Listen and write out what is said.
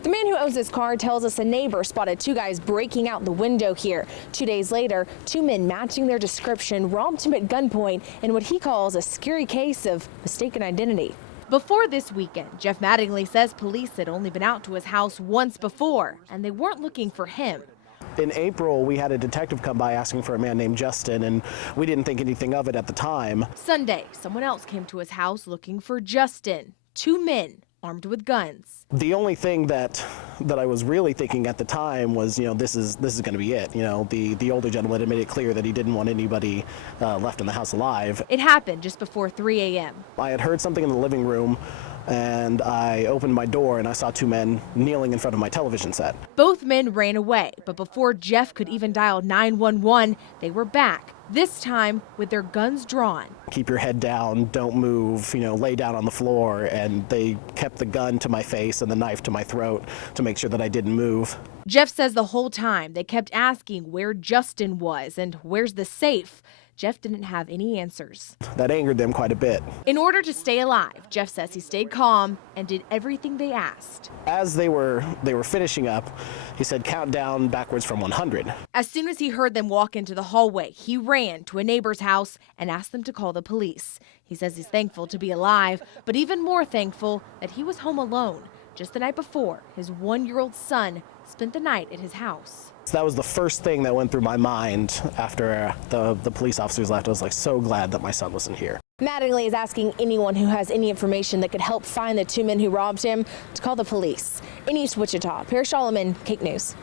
The man who owns this car tells us a neighbor spotted two guys breaking out the window here. 2 days later, two men matching their description robbed him at gunpoint in what he calls a scary case of mistaken identity. Before this weekend, Jeff Mattingly says police had only been out to his house once before, and they weren't looking for him. In April, we had a detective come by asking for a man named Justin, and we didn't think anything of it at the time. Sunday, someone else came to his house looking for Justin. Two men armed with guns. The only thing that I was really thinking at the time was, this is going to be it. The older gentleman had made it clear that he didn't want anybody left in the house alive. It happened just before 3 a.m. I had heard something in the living room, and I opened my door and I saw two men kneeling in front of my television set. Both men ran away, but before Jeff could even dial 911, they were back, this time with their guns drawn. Keep your head down, don't move, lay down on the floor, and they kept the gun to my face and the knife to my throat to make sure that I didn't move. Jeff says the whole time they kept asking where Justin was and where's the safe. Jeff didn't have any answers. That angered them quite a bit. In order to stay alive, Jeff says he stayed calm and did everything they asked. As they were finishing up, he said, count down backwards from 100. As soon as he heard them walk into the hallway, he ran to a neighbor's house and asked them to call the police. He says he's thankful to be alive, but even more thankful that he was home alone. Just the night before, his 1-year-old son spent the night at his house. So that was the first thing that went through my mind after the police officers left. I was so glad that my son wasn't here. Mattingly is asking anyone who has any information that could help find the two men who robbed him to call the police. In East Wichita, Pierre Solomon, Cake News.